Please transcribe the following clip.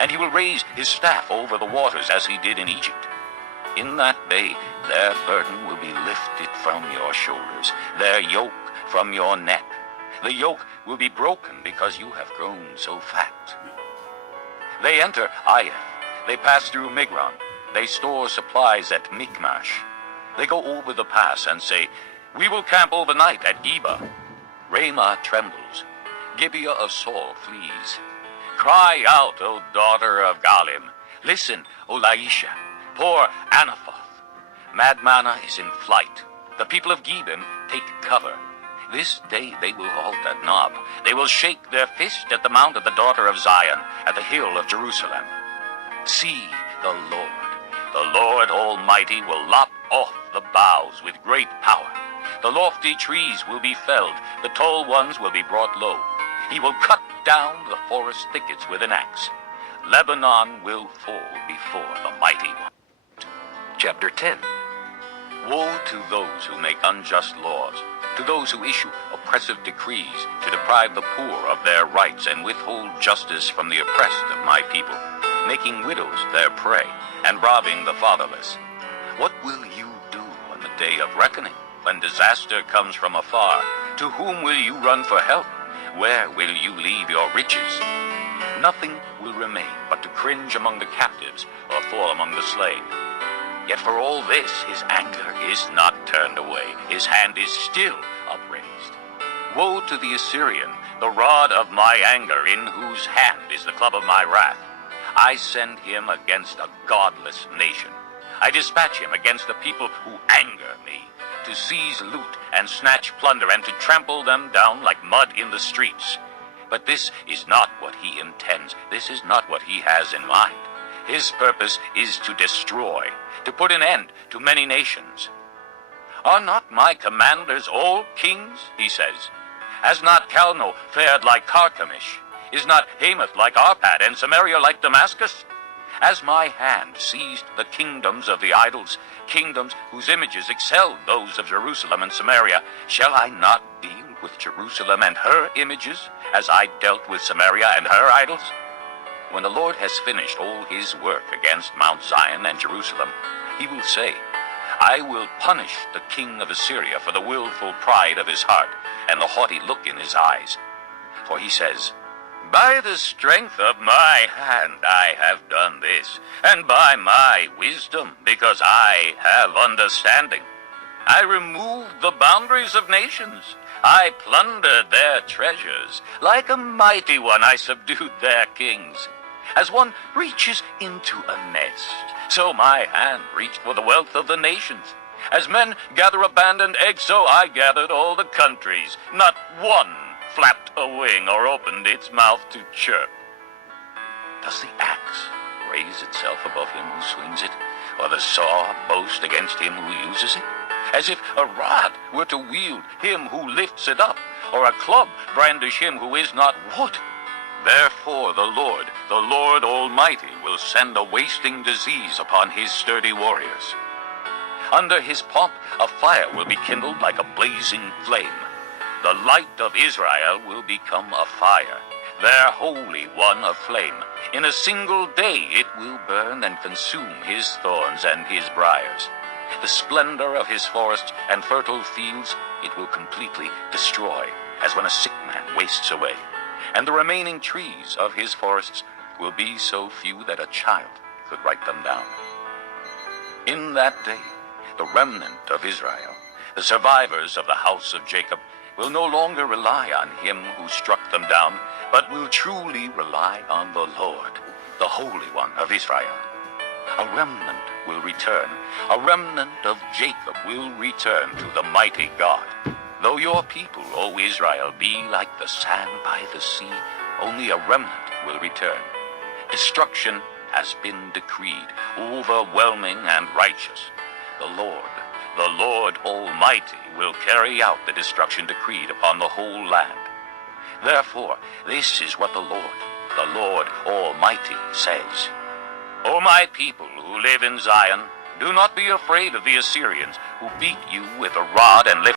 and he will raise his staff over the waters as he did in Egypt. In that day their burden will be lifted from your shoulders, their yoke from your neck. The yoke will be broken because you have grown so fat. They enter Aiah. They pass through Migron. They store supplies at Michmash. They go over the pass and say, "We will camp overnight at Geba." Ramah trembles. Gibeah of Saul flees. Cry out, O daughter of Galim. Listen, O Laisha. Poor Anathoth. Madmanah is in flight. The people of Gebim take cover. This day they will halt at Nob. They will shake their fist at the mount of the daughter of Zion, at the hill of Jerusalem. See, the Lord Almighty will lop off the boughs with great power. The lofty trees will be felled, the tall ones will be brought low. He will cut down the forest thickets with an axe. Lebanon will fall before the mighty one. Chapter 10. Woe to those who make unjust laws, to those who issue oppressive decrees to deprive the poor of their rights and withhold justice from the oppressed of my people, making widows their prey and robbing the fatherless. What will you do on the day of reckoning, when disaster comes from afar? To whom will you run for help? Where will you leave your riches? Nothing will remain but to cringe among the captives or fall among the slain. Yet for all this his anger is not turned away. His hand is still upraised. Woe to the Assyrian, the rod of my anger, in whose hand is the club of my wrath. I send him against a godless nation. I dispatch him against the people who anger me, to seize loot and snatch plunder and to trample them down like mud in the streets. But this is not what he intends. This is not what he has in mind. His purpose is to destroy, to put an end to many nations. Are not my commanders all kings, he says? Has not Calno fared like Carchemish? Is not Hamath like Arpad, and Samaria like Damascus? As my hand seized the kingdoms of the idols, kingdoms whose images excelled those of Jerusalem and Samaria, shall I not deal with Jerusalem and her images, as I dealt with Samaria and her idols? When the Lord has finished all his work against Mount Zion and Jerusalem, he will say, I will punish the king of Assyria for the willful pride of his heart and the haughty look in his eyes. For he says, by the strength of my hand I have done this, and by my wisdom, because I have understanding. I removed the boundaries of nations. I plundered their treasures. Like a mighty one I subdued their kings. As one reaches into a nest, so my hand reached for the wealth of the nations. As men gather abandoned eggs, so I gathered all the countries. Not one flapped a wing or opened its mouth to chirp. Does the axe raise itself above him who swings it, or the saw boast against him who uses it? As if a rod were to wield him who lifts it up, or a club brandish him who is not wood. Therefore the Lord Almighty, will send a wasting disease upon his sturdy warriors. Under his pomp a fire will be kindled like a blazing flame. The light of Israel will become a fire, their Holy One a flame. In a single day it will burn and consume his thorns and his briars. The splendor of his forests and fertile fields it will completely destroy, as when a sick man wastes away. And the remaining trees of his forests will be so few that a child could write them down. In that day, the remnant of Israel, the survivors of the house of Jacob, will no longer rely on him who struck them down, but will truly rely on the Lord, the Holy One of Israel. A remnant will return. A remnant of Jacob will return to the mighty God. Though your people, O Israel, be like the sand by the sea, only a remnant will return. Destruction has been decreed, overwhelming and righteous. The Lord Almighty, will carry out the destruction decreed upon the whole land. Therefore, this is what the Lord Almighty says. O my people who live in Zion, do not be afraid of the Assyrians, who beat you with a rod and lift